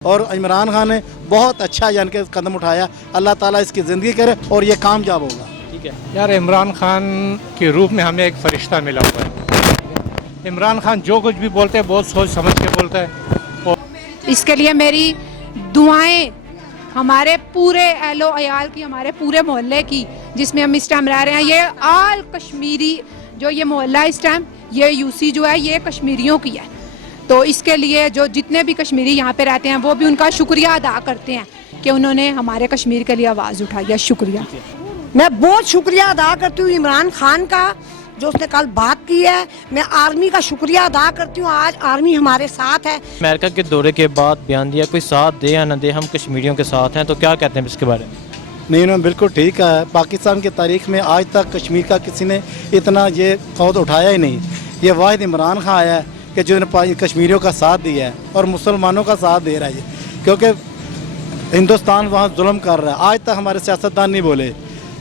اور عمران خان نے بہت اچھا یعنی کہ قدم اٹھایا. اللہ تعالیٰ اس کی زندگی کرے اور یہ کامیاب ہوگا. ٹھیک ہے یار، عمران خان کے روپ میں ہمیں ایک فرشتہ ملا ہوا ہے. عمران خان جو کچھ بھی بولتے ہیں بہت سوچ سمجھ کے بولتا ہے. اس کے لیے میری دعائیں ہمارے پورے اہل و عیال کی، ہمارے پورے محلے کی جس میں ہم اس ٹائم رہ رہے ہیں. یہ آل کشمیری جو یہ محلہ اس ٹائم یہ یوسی جو ہے یہ کشمیریوں کی ہے. تو اس کے لیے جو جتنے بھی کشمیری یہاں پہ رہتے ہیں وہ بھی ان کا شکریہ ادا کرتے ہیں کہ انہوں نے ہمارے کشمیر کے لیے آواز اٹھائی ہے. شکریہ. میں بہت شکریہ ادا کرتی ہوں عمران خان کا جو اس نے کل بات کی ہے. میں آرمی کا شکریہ ادا کرتی ہوں، آج آرمی ہمارے ساتھ ہے. امریکہ کے دورے کے بعد بیان دیا کوئی ساتھ دے یا نہ دے ہم کشمیریوں کے ساتھ ہیں، تو کیا کہتے ہیں اس کے بارے میں؟ نہیں انہوں نے بالکل ٹھیک ہے. پاکستان کی تاریخ میں آج تک کشمیر کا کسی نے اتنا یہ قوت اٹھایا ہی نہیں. یہ واحد عمران خان آیا ہے کہ جو نے کشمیریوں کا ساتھ دیا ہے اور مسلمانوں کا ساتھ دے رہا ہے. کیونکہ ہندوستان وہاں ظلم کر رہا ہے. آج تک ہمارے سیاستدان نہیں بولے،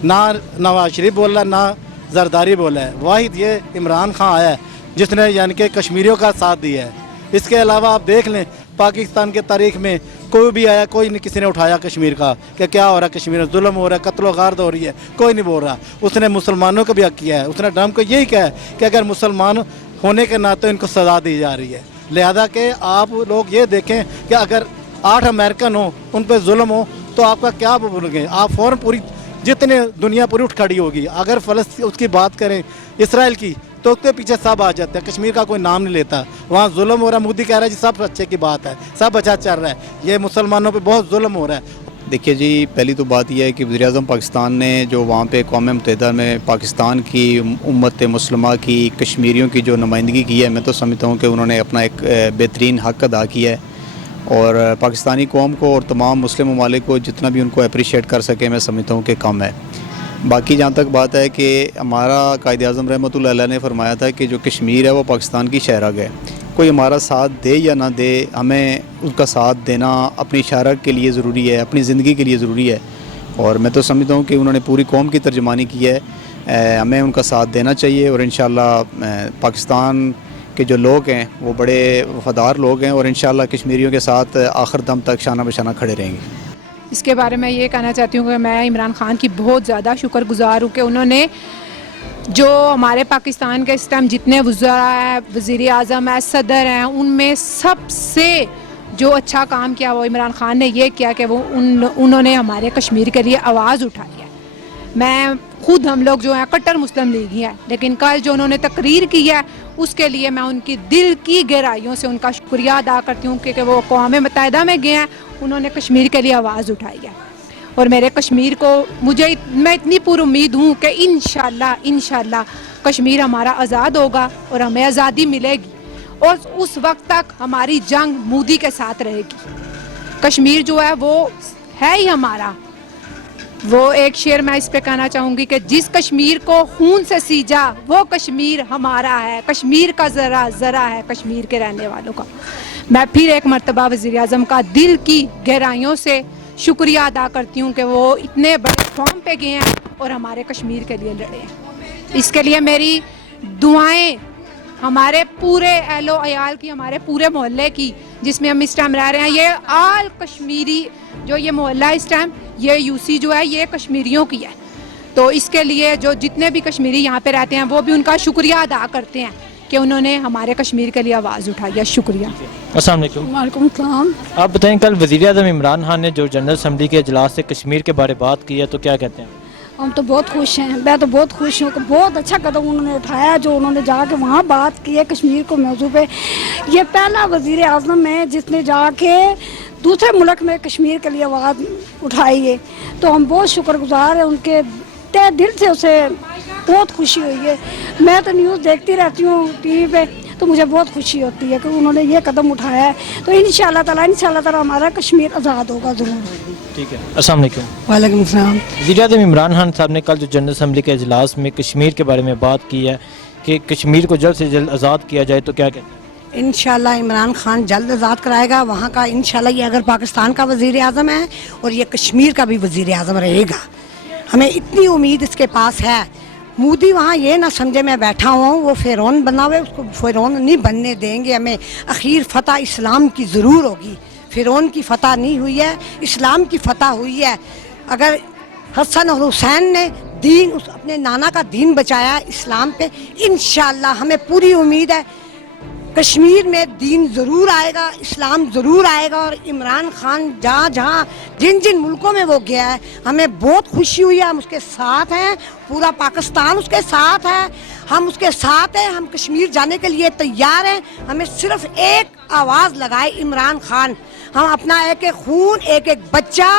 نہ نواز شریف بول رہا نہ زرداری بولا ہے. واحد یہ عمران خان آیا ہے جس نے یعنی کہ کشمیریوں کا ساتھ دیا ہے. اس کے علاوہ آپ دیکھ لیں پاکستان کے تاریخ میں کوئی بھی آیا، کوئی نہیں کسی نے اٹھایا کشمیر کا کہ کیا ہو رہا ہے کشمیر میں، ظلم ہو رہا ہے، قتل و غارت ہو رہی ہے، کوئی نہیں بول رہا. اس نے مسلمانوں کا بھی حق کیا ہے. اس نے ٹرمپ کو یہی کہا ہے کہ اگر مسلمان ہونے کے ناطے ان کو سزا دی جا رہی ہے. لہذا کہ آپ لوگ یہ دیکھیں کہ اگر 8 امریکن ہوں ان پہ ظلم ہو تو آپ کا کیا بولیں گے؟ آپ فوراً پوری جتنے دنیا پوری اٹھ کھڑی ہوگی. اگر فلسطین اس کی بات کریں اسرائیل کی تو اس کے پیچھے سب آ جاتے ہیں. کشمیر کا کوئی نام نہیں لیتا. وہاں ظلم ہو رہا ہے. مودی کہہ رہا ہے جی سب اچھے کی بات ہے، سب اچھا چل رہا ہے. یہ مسلمانوں پہ بہت ظلم ہو رہا ہے. دیکھیے جی، پہلی تو بات یہ ہے کہ وزیراعظم پاکستان نے جو وہاں پہ اقوام متحدہ میں پاکستان کی امت مسلمہ کی کشمیریوں کی جو نمائندگی کی ہے، میں تو سمجھتا ہوں کہ انہوں نے اپنا ایک بہترین حق ادا کیا ہے. اور پاکستانی قوم کو اور تمام مسلم ممالک کو جتنا بھی ان کو اپریشیٹ کر سکے میں سمجھتا ہوں کہ کم ہے. باقی جہاں تک بات ہے کہ ہمارا قائد اعظم رحمۃ اللہ علیہ نے فرمایا تھا کہ جو کشمیر ہے وہ پاکستان کی شہرگ ہے. کوئی ہمارا ساتھ دے یا نہ دے، ہمیں اس کا ساتھ دینا اپنی شہرگ کے لیے ضروری ہے، اپنی زندگی کے لیے ضروری ہے. اور میں تو سمجھتا ہوں کہ انہوں نے پوری قوم کی ترجمانی کی ہے. ہمیں ان کا ساتھ دینا چاہیے اور انشاءاللہ پاکستان کے جو لوگ ہیں وہ بڑے وفادار لوگ ہیں اور انشاءاللہ کشمیریوں کے ساتھ آخر دم تک شانہ بشانہ کھڑے رہیں گے. اس کے بارے میں یہ کہنا چاہتی ہوں کہ میں عمران خان کی بہت زیادہ شکر گزار ہوں کہ انہوں نے جو ہمارے پاکستان کے اس ٹائم جتنے وزراء ہیں، وزیر اعظم ہیں، صدر ہیں، ان میں سب سے جو اچھا کام کیا وہ عمران خان نے یہ کیا کہ وہ انہوں نے ہمارے کشمیر کے لیے آواز اٹھائی ہے. میں خود ہم لوگ جو ہیں کٹر مسلم لیگی ہیں، لیکن کل جو انہوں نے تقریر کی ہے اس کے لیے میں ان کی دل کی گہرائیوں سے ان کا شکریہ ادا کرتی ہوں کہ وہ اقوام متحدہ میں گئے ہیں، انہوں نے کشمیر کے لیے آواز اٹھائی ہے. اور میرے کشمیر کو میں اتنی پر امید ہوں کہ انشاءاللہ کشمیر ہمارا آزاد ہوگا اور ہمیں آزادی ملے گی اور اس وقت تک ہماری جنگ مودی کے ساتھ رہے گی. کشمیر جو ہے وہ ہے ہی ہمارا. وہ ایک شعر میں اس پہ کہنا چاہوں گی کہ جس کشمیر کو خون سے سیجا وہ کشمیر ہمارا ہے، کشمیر کا ذرا ذرا ہے کشمیر کے رہنے والوں کا. میں پھر ایک مرتبہ وزیر اعظم کا دل کی گہرائیوں سے شکریہ ادا کرتی ہوں کہ وہ اتنے بڑے فارم پہ گئے ہیں اور ہمارے کشمیر کے لیے لڑے ہیں. اس کے لیے میری دعائیں ہمارے پورے اہل و عیال کی، ہمارے پورے محلے کی جس میں ہم اس ٹائم رہ رہے ہیں. یہ آل کشمیری جو یہ محلہ اس ٹائم یہ یوسی جو ہے یہ کشمیریوں کی ہے. تو اس کے لیے جو جتنے بھی کشمیری یہاں پہ رہتے ہیں وہ بھی ان کا شکریہ ادا کرتے ہیں کہ انہوں نے ہمارے کشمیر کے لیے آواز اٹھائی ہے. شکریہ. السلام علیکم. وعلیکم السلام. آپ بتائیں کل وزیر اعظم عمران خان نے جو جنرل اسمبلی کے اجلاس سے کشمیر کے بارے بات کی ہے تو کیا کہتے ہیں؟ ہم تو بہت خوش ہیں. میں تو بہت خوش ہوں کہ بہت اچھا قدم انہوں نے اٹھایا جو انہوں نے جا کے وہاں بات کی ہے کشمیر کو موضوع پہ. یہ پہلا وزیر اعظم ہے جس نے جا کے دوسرے ملک میں کشمیر کے لیے آواز اٹھائی ہے. تو ہم بہت شکر گزار ہیں ان کے تہ دل سے. اسے بہت خوشی ہوئی ہے. میں تو نیوز دیکھتی رہتی ہوں ٹی وی پہ تو مجھے بہت خوشی ہوتی ہے کہ انہوں نے یہ قدم اٹھایا ہے. تو انشاءاللہ تعالیٰ ہمارا کشمیر آزاد ہوگا ضرور. ٹھیک ہے. السلام علیکم. وعلیکم السلام. وزیر اعظم عمران خان صاحب نے کل جو جنرل اسمبلی کے اجلاس میں کشمیر کے بارے میں بات کی ہے کہ کشمیر کو جلد سے جلد آزاد کیا جائے تو کیا کہتے ہیں؟ انشاءاللہ عمران خان جلد آزاد کرائے گا وہاں کا. انشاءاللہ یہ اگر پاکستان کا وزیر اعظم ہے اور یہ کشمیر کا بھی وزیر اعظم رہے گا. ہمیں اتنی امید اس کے پاس ہے. مودی وہاں یہ نہ سمجھے میں بیٹھا ہوں وہ فرعون بنا ہوئے، اس کو فرعون نہیں بننے دیں گے. ہمیں اخیر فتح اسلام کی ضرور ہوگی. फिरौन की फतह नहीं हुई है, इस्लाम की फतह हुई है। अगर हसन और हुसैन ने दीन अपने नाना का दीन बचाया इस्लाम पे, इंशाअल्लाह हमें पूरी उम्मीद है कश्मीर में दीन ज़रूर आएगा, इस्लाम ज़रूर आएगा। और इमरान खान जहाँ जहाँ जिन जिन मुल्कों में वो गया है, हमें बहुत खुशी हुई है, हम उसके साथ हैं, पूरा पाकिस्तान उसके साथ है, हम उसके साथ हैं, हम कश्मीर जाने के लिए तैयार हैं। हमें सिर्फ एक आवाज़ लगाए इमरान खान, हम अपना एक एक खून, एक एक बच्चा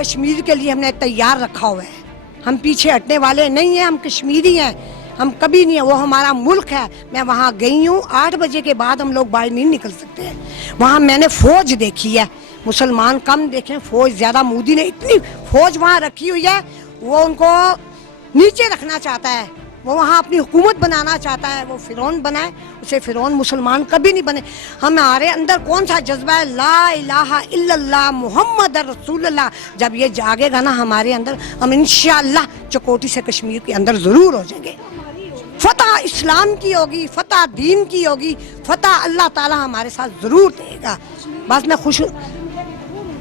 कश्मीर के लिए हमने तैयार रखा हुआ है। हम पीछे हटने वाले नहीं हैं, हम कश्मीरी हैं, हम कभी नहीं है, वो हमारा मुल्क है। मैं वहाँ गई हूँ, 8 बजे के बाद हम लोग बाहर नहीं निकल सकते हैं। वहाँ मैंने फ़ौज देखी है, मुसलमान कम देखें, फ़ौज ज़्यादा। मोदी ने इतनी फ़ौज वहाँ रखी हुई है, वो उनको नीचे रखना चाहता है, वो वहाँ अपनी हुकूमत बनाना चाहता है, वो फिरौन बनाए, उसे फिरौन मुसलमान कभी नहीं बने। हमारे अंदर कौन सा जज्बा है, ला इलाहा इल्लल्लाह मुहम्मद रसूलुल्लाह, जब ये जागेगा ना हमारे अंदर, हम इंशाअल्लाह चकोटी से कश्मीर के अंदर ज़रूर हो जाएंगे। फतह इस्लाम की होगी, फतह दीन की होगी, फतह अल्लाह ताला हमारे साथ ज़रूर देगा। बस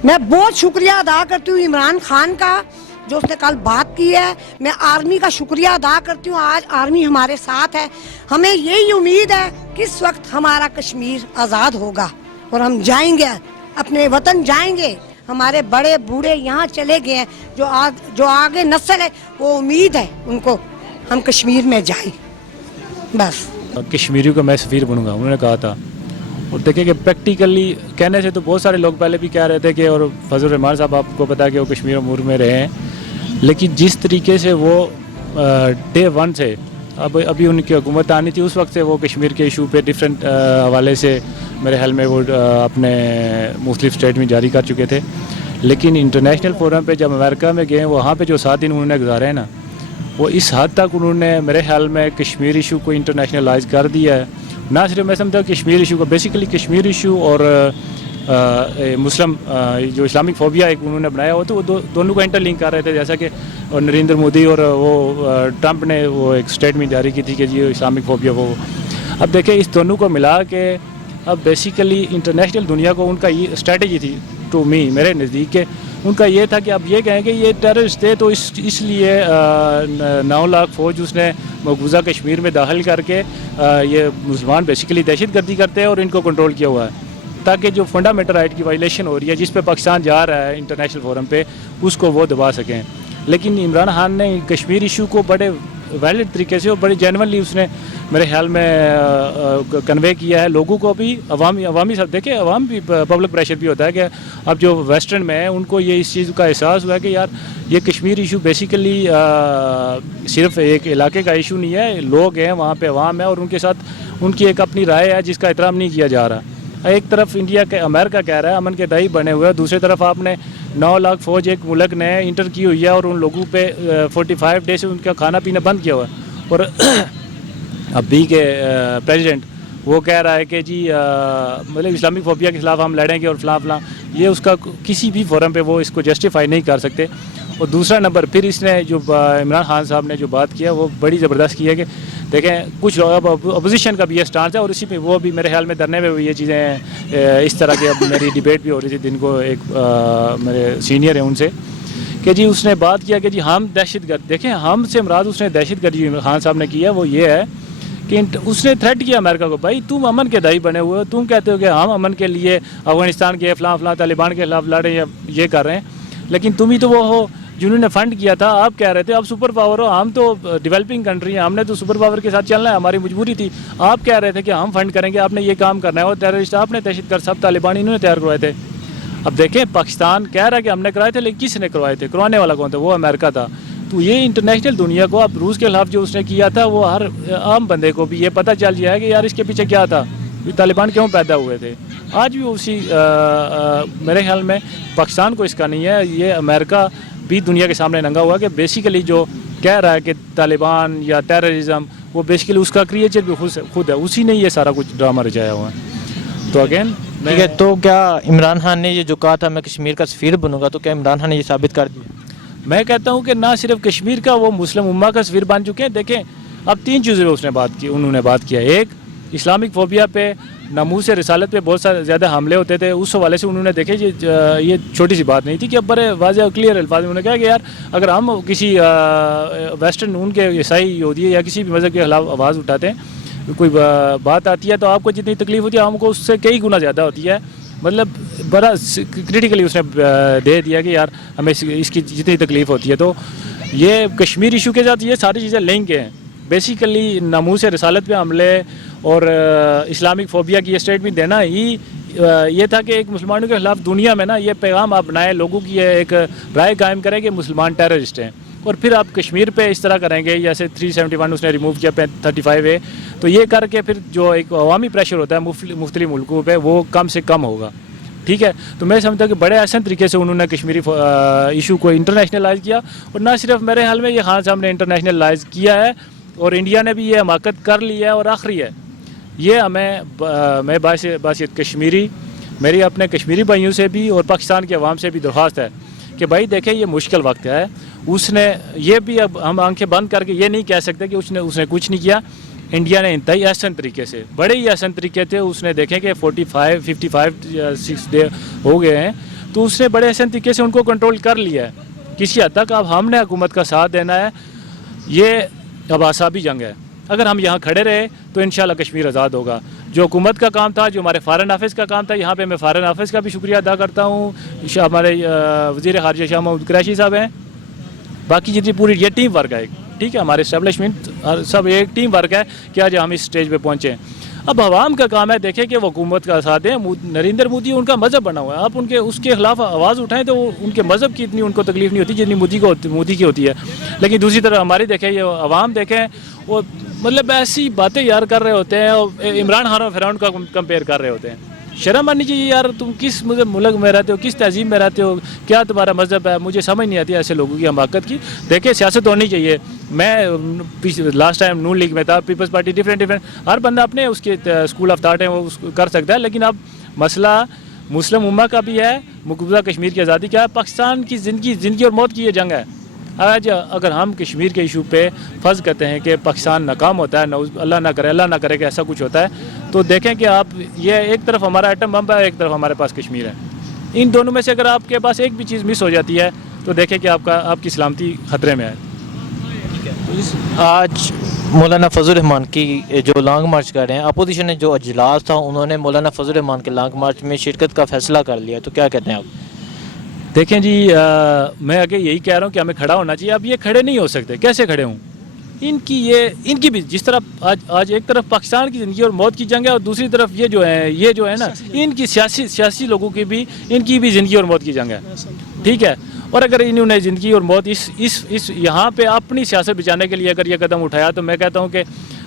मैं बहुत शुक्रिया अदा करती हूँ इमरान खान का, जो उसने कल बात की है। मैं आर्मी का शुक्रिया अदा करती हूँ, आज आर्मी हमारे साथ है। हमें यही उम्मीद है कि इस वक्त हमारा कश्मीर आज़ाद होगा और हम जाएंगे, अपने वतन जाएंगे। हमारे बड़े बूढ़े यहाँ चले गए हैं, जो आगे नस्ल है, वो उम्मीद है उनको हम कश्मीर में जाएं। बस कश्मीरियों का मैं सफ़ीर बनूंगा, उन्होंने कहा था। और देखें कि प्रैक्टिकली कहने से तो बहुत सारे लोग पहले भी कह रहे थे कि, और फजल रहमान साहब आपको पता है कि वो कश्मीर अमूर में रहे हैं, लेकिन जिस तरीके से वो डे 1 से अभी उनकी हुकूमत आनी थी, उस वक्त से वो कश्मीर के इशू पे डिफरेंट हवाले से मेरे ख्याल में वो अपने मुख्तलिफ स्टेटमेंट जारी कर चुके थे। लेकिन इंटरनेशनल फोरम पे जब अमेरिका में गए, वहाँ पे जो 7 दिन उन्होंने गुजारे हैं ना, वो इस हद तक उन्होंने मेरे ख्याल में कश्मीर इशू को इंटरनेशनलाइज कर दिया है। ना सिर्फ मैं समझता हूँ कश्मीर इशू को, बेसिकली कश्मीर इशू और मुस्लिम जो इस्लामिक फोबिया एक उन्होंने बनाया हो, तो वो दोनों को इंटरलिंक कर रहे थे। जैसा कि नरेंद्र मोदी और वो ट्रंप ने वो एक स्टेटमेंट जारी की थी कि जी इस्लामिक फोबिया वो। अब देखें इस दोनों को मिला के अब बेसिकली इंटरनेशनल दुनिया को उनका ये स्ट्रेटजी थी, टू मी मेरे नज़दीक के उनका ये था कि अब ये कहें कि ये टेररिस्ट थे, तो इसलिए 9 लाख फ़ौज उसने मकबूजा कश्मीर में दाखिल करके ये मुसलमान बेसिकली दहशत गर्दी करते हैं और इनको कंट्रोल किया हुआ है, ताकि जो फंडामेंटल राइट की वायलेशन हो रही है जिस पे पाकिस्तान जा रहा है इंटरनेशनल फोरम पे, उसको वो दबा सकें। लेकिन इमरान खान ने कश्मीर इशू को बड़े वैलिड तरीके से और बड़े जेनवनली उसने मेरे ख्याल में कन्वे किया है लोगों को भी। अवामी सब देखे, अवाम भी पब्लिक प्रेशर भी होता है कि अब जो वेस्टर्न में है उनको ये इस चीज़ का एहसास हुआ है कि यार ये कश्मीर इशू बेसिकली सिर्फ एक इलाके का इशू नहीं है, लोग हैं वहाँ पे, अवाम है और उनके साथ उनकी एक अपनी राय है जिसका एहतराम नहीं किया जा रहा। एक तरफ इंडिया के अमेरिका कह रहा है अमन के दाई बने हुए हैं, दूसरी तरफ आपने 9 लाख फ़ौज एक मुल्क ने इंटर की हुई है और उन लोगों पे 45 डे से उनका खाना पीना बंद किया हुआ है। और अभी के प्रेसिडेंट वो कह रहा है कि जी मतलब इस्लामिक फोबिया के ख़िलाफ़ हम लड़ेंगे और फलां, ये उसका किसी भी फोरम पे वो इसको जस्टिफाई नहीं कर सकते। और दूसरा नंबर फिर इसने जो इमरान खान साहब ने जो बात किया वो बड़ी ज़बरदस्त की है कि देखें कुछ लोग अब अपोजिशन का भी ये स्टांस है और इसी पे वो भी मेरे ख्याल में धरने में भी ये चीज़ें इस तरह की अब मेरी डिबेट भी हो रही थी दिन को एक मेरे सीनियर हैं उनसे कि जी उसने बात किया कि जी हम दहशतगर्द, देखें हमसे मुराद उसने दहशतगर्दी इमरान खान साहब ने किया वो ये है कि उसने थ्रेट किया अमेरिका को, भाई तुम अमन के दाई बने हुए हो, तुम कहते हो कि हम अमन के लिए अफगानिस्तान के फलां तालिबान के खिलाफ लड़े या ये कर रहे हैं, लेकिन तुम ही तो वो हो जिन्होंने फंड किया था। आप कह रहे थे आप सुपर पावर हो, हम तो डेवलपिंग कंट्री हैं, हमने तो सुपर पावर के साथ चलना है, हमारी मजबूरी थी। आप कह रहे थे कि हम फंड करेंगे, आपने ये काम करना है और टेररिस्ट आपने दहशतगर्द सब तालिबान इन्होंने तैयार करवाए थे। अब देखें पाकिस्तान कह रहा है कि हमने कराए थे, लेकिन किसने करवाए थे, करवाने वाला कौन था, वो अमेरिका था। तो ये इंटरनेशनल दुनिया को अब रूस के खिलाफ जो उसने किया था वो हर आम बंदे को भी ये पता चल गया है कि यार इसके पीछे क्या था, ये तालिबान क्यों पैदा हुए थे। आज भी उसी मेरे ख्याल में पाकिस्तान को इसका नहीं है, ये अमेरिका भी दुनिया के सामने नंगा हुआ कि बेसिकली जो कह रहा है कि तालिबान या टेररिज्म वो बेसिकली उसका क्रिएचर भी खुद है, उसी ने ये सारा कुछ ड्रामा रचाया हुआ है। तो अगेन ठीक है, तो क्या इमरान खान ने ये जो कहा था मैं कश्मीर का सफ़ीर बनूंगा, तो क्या इमरान खान ने ये साबित कर दिया? मैं कहता हूँ कि ना सिर्फ कश्मीर का, वो मुस्लिम उम्मा का सफ़ीर बन चुके हैं। देखें अब 3 चीज़ों पर उसने बात की, उन्होंने बात किया, एक इस्लामिक फोबिया पे नामूस रिसालत पे बहुत सारे ज़्यादा हमले होते थे, उस हवाले से उन्होंने देखे ये छोटी सी बात नहीं थी कि अब बड़े वाज़ेह क्लियर अल्फाज में उन्होंने कहा कि यार अगर हम किसी वेस्टर्न उनके ईसाई यहूदी या किसी भी मज़हब के खिलाफ आवाज़ उठाते हैं, कोई बात आती है तो आपको जितनी तकलीफ़ होती है हमको उससे कई गुना ज़्यादा होती है। मतलब बड़ा क्रिटिकली उसने दे दिया कि यार हमें इसकी जितनी तकलीफ़ होती है। तो ये कश्मीर इशू के साथ ये सारी चीज़ें लिंक हैं। बेसिकली नामूस रिसालत पे हमले और इस्लामिक फोबिया की स्टेटमेंट देना ही ये था कि एक मुसलमानों के खिलाफ दुनिया में ना ये पैगाम आप बनाए, लोगों की ये एक राय कायम करें कि मुसलमान टेररिस्ट हैं, और फिर आप कश्मीर पे इस तरह करेंगे जैसे 371 उसने रिमूव किया 35A, तो ये करके फिर जो एक अवामी प्रेशर होता है मुख्तलिफ मुल्कों पे वो कम से कम होगा। ठीक है, तो मैं समझता हूँ कि बड़े आसान तरीके से उन्होंने कश्मीरी इशू को इंटरनेशनलाइज किया, और ना सिर्फ मेरे हाल में ये खान साहब ने इंटरनेशनलाइज किया है और इंडिया ने भी ये हमाकत कर ली है। और आखिरी है ये हमें मैं बासियत कश्मीरी मेरी अपने कश्मीरी भाइयों से भी और पाकिस्तान के अवाम से भी दरख्वास्त है कि भाई देखें ये मुश्किल वक्त है। उसने ये भी अब हम आंखें बंद करके ये नहीं कह सकते कि उसने कुछ नहीं किया। इंडिया ने इंतहाई आसान तरीके से, बड़े ही आसान तरीके थे, उसने देखें कि 55 डे हो गए हैं, तो उसने बड़े आसान तरीके से उनको कंट्रोल कर लिया है किसी हद तक। अब हमने हुकूमत का साथ देना है, ये अब आसाबी जंग है। अगर हम यहाँ खड़े रहे तो इंशाल्लाह कश्मीर आज़ाद होगा। जो हुकूमत का काम था, जो हमारे फ़ॉरेन ऑफिस का काम था, यहाँ पे मैं फ़ॉरेन ऑफिस का भी शुक्रिया अदा करता हूँ। हमारे वज़ीर ख़ारिजा शाह महमूद कुरैशी साहब हैं, बाकी जितनी पूरी ये टीम वर्क है, ठीक है, हमारे इस्टेब्लिशमेंट सब एक टीम वर्क है कि आज हम इस स्टेज पे पहुँचे। अब आवाम का काम है देखें कि वो हुकूमत का साथ दें। नरेंद्र मोदी उनका मज़हब बना हुआ है, आप उसके खिलाफ आवाज़ उठाएं तो उनके मज़हब की इतनी उनको तकलीफ़ नहीं होती जितनी मोदी की होती है। लेकिन दूसरी तरफ हमारी देखें, ये आवाम देखें, वो मतलब ऐसी बातें यार कर रहे होते हैं और इमरान खान और फिरौन का कंपेयर कर रहे होते हैं। शर्म आनी चाहिए यार, तुम किस मुल्क में रहते हो, किस तहजीब में रहते हो, क्या तुम्हारा मज़हब है, मुझे समझ नहीं आती ऐसे लोगों की हमाकत की। देखिए सियासत होनी चाहिए। मैं लास्ट टाइम नून लीग में था, पीपल्स पार्टी, डिफरेंट हर बंदा अपने उसके स्कूल ऑफ थाट है वो उसको कर सकता है। लेकिन अब मसला मुस्लिम उम्मा का भी है, मकबूजा कश्मीर की आज़ादी का है, पाकिस्तान की ज़िंदगी और मौत की ये जंग है। आज अगर हम कश्मीर के इशू पे फ़र्ज़ करते हैं कि पाकिस्तान नाकाम होता है, अल्लाह ना करे कि ऐसा कुछ होता है, तो देखें कि आप ये एक तरफ हमारा एटम बम है, एक तरफ हमारे पास कश्मीर है। इन दोनों में से अगर आपके पास एक भी चीज़ मिस हो जाती है तो देखें कि आपकी सलामती ख़तरे में है। आज मौलाना फजल रहमान की जो लॉन्ग मार्च कर रहे हैं, अपोजिशन ने जो अजलास था उन्होंने मौलाना फजल रहमान के लॉन्ग मार्च में शिरकत का फैसला कर लिया, तो क्या कहते हैं आप? देखें जी, मैं आगे यही कह रहा हूँ कि हमें खड़ा होना चाहिए। अब ये खड़े नहीं हो सकते, कैसे खड़े हों? इनकी भी जिस तरह आज एक तरफ पाकिस्तान की ज़िंदगी और मौत की जंग है और दूसरी तरफ ये जो है ना इनकी सियासी लोगों की भी इनकी भी ज़िंदगी और मौत की जंग है, ठीक है। और अगर इन्होंने ज़िंदगी और मौत इस यहाँ पे अपनी सियासत बचाने के लिए अगर ये कदम उठाया, तो मैं कहता हूँ कि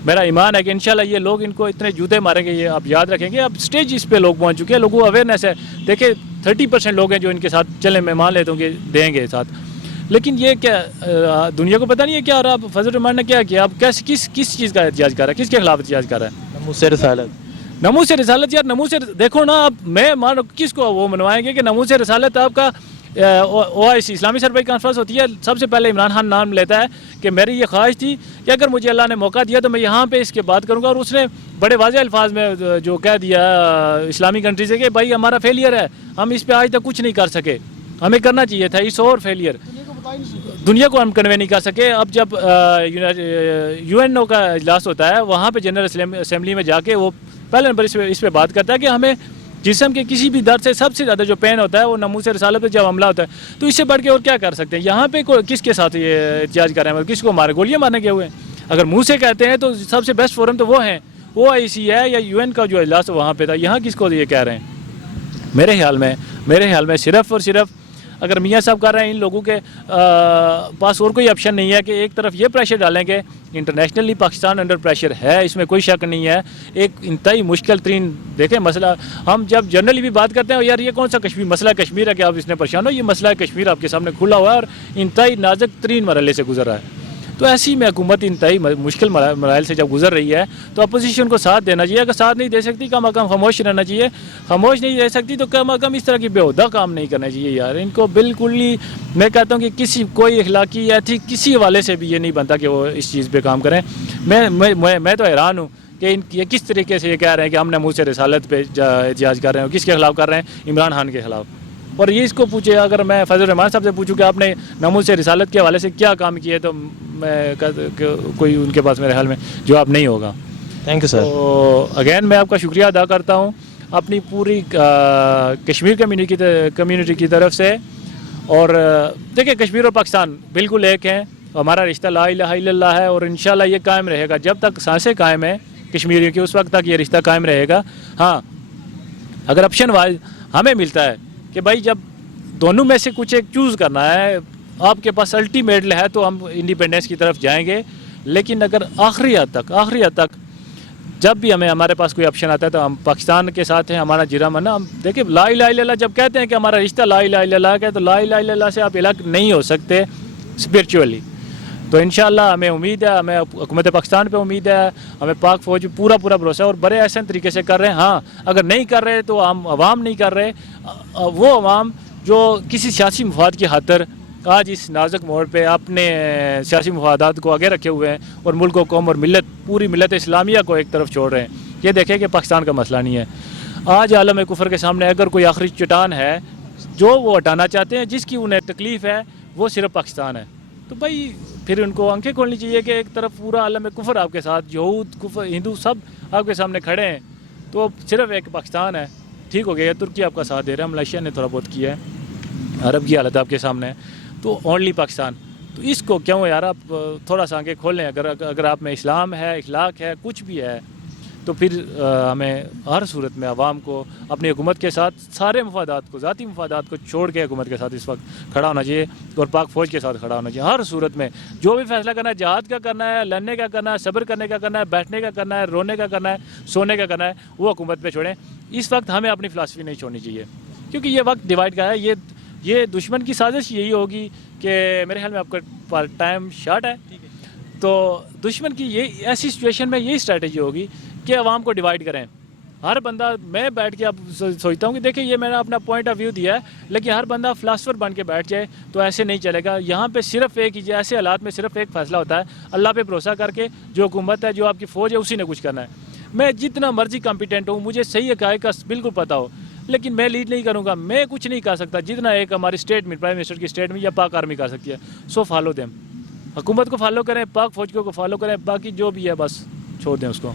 मेरा ईमान है कि इंशाल्लाह ये लोग इनको इतने जूते मारेंगे, ये आप याद रखेंगे। अब स्टेज इस पे लोग पहुँच चुके हैं, लोगों को अवेयरनेस है। देखिए 30% लोग हैं जो इनके साथ चले, मैं मान लेता हूँ कि देंगे साथ। लेकिन ये क्या दुनिया को पता नहीं है क्या? और अब फजल रहमान ने क्या किया? अब किस चीज़ का एहतिजाज कर रहा है, किसके खिलाफ एहतिजाज कर रहा है? नमूस रिसालत यार, नमूस देखो ना, अब मैं मानो किसको वो मनवाएंगे कि नमूस रिसालत आपका OIC इस्लामी सरबराही कॉन्फ्रेंस होती है, सबसे पहले इमरान खान नाम लेता है कि मेरी ये ख्वाहिश थी कि अगर मुझे अल्लाह ने मौका दिया तो मैं यहाँ पे इसके बात करूँगा। और उसने बड़े वाज़ेह अल्फाज में जो कह दिया इस्लामी कंट्री से कि भाई हमारा फेलियर है, हम इस पर आज तक कुछ नहीं कर सके, हमें करना चाहिए था, इट्स और फेलियर। दुनिया को हम कन्वे नहीं कर सके। अब जब UNO का इजलास होता है, वहाँ पे जनरल असेंबली में जाके वो पहले नंबर इस पे बात करता है कि हमें जिस्म के किसी भी दर्द से सबसे ज़्यादा जो पेन होता है वो नमूस रिसालत पे जब हमला होता है, तो इससे बढ़ के और क्या कर सकते हैं? यहाँ पे किसके साथ ये एहतिजाज कर रहे हैं, किसको मारे, गोलियाँ मारने के हुए? अगर मुँह से कहते हैं तो सबसे बेस्ट फोरम तो वो हैं, OIC है या UN का जो इजलास वहाँ पे था। यहाँ किसको ये कह रहे हैं? मेरे ख्याल में सिर्फ और सिर्फ अगर मियाँ साहब कर रहे हैं, इन लोगों के पास और कोई ऑप्शन नहीं है कि एक तरफ ये प्रेशर डालेंगे। इंटरनेशनली पाकिस्तान अंडर प्रेशर है, इसमें कोई शक नहीं है। एक इंतहाई मुश्किल तरीन देखें मसला, हम जब जनरली भी बात करते हैं यार ये कौन सा मसला कश्मीर है कि आप इसने परेशान हो, ये मसला कश्मीर आपके सामने खुला हुआ है और इंतहाई नाजुक तरीन मरहले से गुजर रहा है। तो ऐसी में हुकूमत इंतहाई मुश्किल मराइल से जब गुजर रही है तो अपोजिशन को साथ देना चाहिए। अगर साथ नहीं दे सकती, कम अज़ कम खामोश रहना चाहिए। खामोश नहीं रह सकती तो कम अज़ कम इस तरह की बेहुदा काम नहीं करना चाहिए यार। इनको बिल्कुल ही मैं कहता हूँ कि कोई इखलाकी या थी किसी हवाले से भी ये नहीं बनता कि वो इस चीज़ पे काम करें। मैं तो हैरान हूँ کہ یہ کس طریقے سے یہ کہہ رہے ہیں کہ ہم ناموس رسالت پہ احتجاج کر رہے ہیں. کس کے خلاف کر رہے ہیں؟ عمران خان کے خلاف. اور یہ اس کو پوچھے، اگر میں فضل الرحمان صاحب سے پوچھوں کہ آپ نے ناموس رسالت کے حوالے سے کیا کام کیے، تو میں کوئی ان کے پاس میرے خیال میں جواب نہیں ہوگا. Thank you sir. تو اگین میں آپ کا شکریہ ادا کرتا ہوں اپنی پوری کشمیر کمیونٹی کی طرف سے. اور دیکھیں، کشمیر اور پاکستان بالکل ایک ہیں. ہمارا رشتہ لا الہ الا اللہ ہے، اور انشاءاللہ یہ قائم رہے گا جب تک سانسیں قائم ہیں کشمیریوں کی، اس وقت تک یہ رشتہ قائم رہے گا. ہاں، اگر آپشن وائز ہمیں ملتا ہے کہ بھائی جب دونوں میں سے کچھ ایک چوز کرنا ہے، آپ کے پاس الٹیمیٹل ہے، تو ہم انڈیپینڈنس کی طرف جائیں گے. لیکن اگر آخری حد تک جب بھی ہمارے پاس کوئی آپشن آتا ہے تو ہم پاکستان کے ساتھ ہیں. ہمارا جرا منا، ہم دیکھیں لا الہ الا اللہ جب کہتے ہیں کہ ہمارا رشتہ لا الہ الا اللہ کا ہے، تو لا الہ الا اللہ سے آپ الگ نہیں ہو سکتے اسپرچولی. تو انشاءاللہ ہمیں امید ہے، ہمیں حکومت پاکستان پہ امید ہے، ہمیں پاک فوج پورا بھروسہ ہے، اور بڑے احسن طریقے سے کر رہے ہیں. ہاں، اگر نہیں کر رہے تو ہم عوام نہیں کر رہے، وہ عوام جو کسی سیاسی مفاد کی خاطر آج اس نازک موڑ پہ اپنے سیاسی مفادات کو آگے رکھے ہوئے ہیں، اور ملک و قوم اور پوری ملت اسلامیہ کو ایک طرف چھوڑ رہے ہیں. یہ دیکھیں کہ پاکستان کا مسئلہ نہیں ہے. آج عالم کفر کے سامنے اگر کوئی آخری چٹان ہے جو وہ ہٹانا چاہتے ہیں، جس کی انہیں تکلیف ہے، وہ صرف پاکستان ہے. تو بھائی پھر ان کو آنکھیں کھولنی چاہیے کہ ایک طرف پورا عالم کفر آپ کے ساتھ، یہود کفر ہندو سب آپ کے سامنے کھڑے ہیں، تو صرف ایک پاکستان ہے. ٹھیک ہو گیا، ترکی آپ کا ساتھ دے رہا ہے، ملائیشیا نے تھوڑا بہت کیا ہے، عرب کی حالت آپ کے سامنے ہے، تو اونلی پاکستان. تو اس کو کیوں یار آپ تھوڑا سا آنکھیں کھولیں. اگر آپ میں اسلام ہے، اخلاق ہے، کچھ بھی ہے، تو پھر ہمیں ہر صورت میں عوام کو اپنی حکومت کے ساتھ سارے مفادات کو، ذاتی مفادات کو چھوڑ کے حکومت کے ساتھ اس وقت کھڑا ہونا چاہیے، اور پاک فوج کے ساتھ کھڑا ہونا چاہیے. ہر صورت میں جو بھی فیصلہ کرنا ہے، جہاد کا کرنا ہے، لڑنے کا کرنا ہے، صبر کرنے کا کرنا ہے، بیٹھنے کا کرنا ہے، رونے کا کرنا ہے، سونے کا کرنا ہے، وہ حکومت پہ چھوڑیں. اس وقت ہمیں اپنی فلاسفی نہیں چھوڑنی چاہیے، کیونکہ یہ وقت ڈیوائڈ کا ہے. یہ دشمن کی سازش یہی ہوگی کہ میرے خیال میں آپ کا ٹائم شارٹ ہے، تو دشمن کی یہ ایسی سچویشن میں یہی اسٹریٹجی ہوگی کہ عوام کو ڈیوائڈ کریں. ہر بندہ، میں بیٹھ کے اب سوچتا ہوں کہ دیکھیں یہ میں نے اپنا پوائنٹ آف ویو دیا ہے، لیکن ہر بندہ فلاسفر بن کے بیٹھ جائے تو ایسے نہیں چلے گا. یہاں پہ صرف ایسے حالات میں صرف ایک فیصلہ ہوتا ہے، اللہ پہ بھروسہ کر کے. جو حکومت ہے، جو آپ کی فوج ہے، اسی نے کچھ کرنا ہے. میں جتنا مرضی کمپیٹنٹ ہوں، مجھے صحیح حقائق کا بالکل پتہ ہو، لیکن میں لیڈ نہیں کروں گا. میں کچھ نہیں کر سکتا جتنا ایک ہماری اسٹیٹ میں پرائم منسٹر کی اسٹیٹ میں یا پاک آرمی کر سکتی ہے. سو فالو دیم. حکومت کو فالو کریں، پاک فوج کو فالو کریں، باقی جو بھی ہے بس چھوڑ دیں اس کو.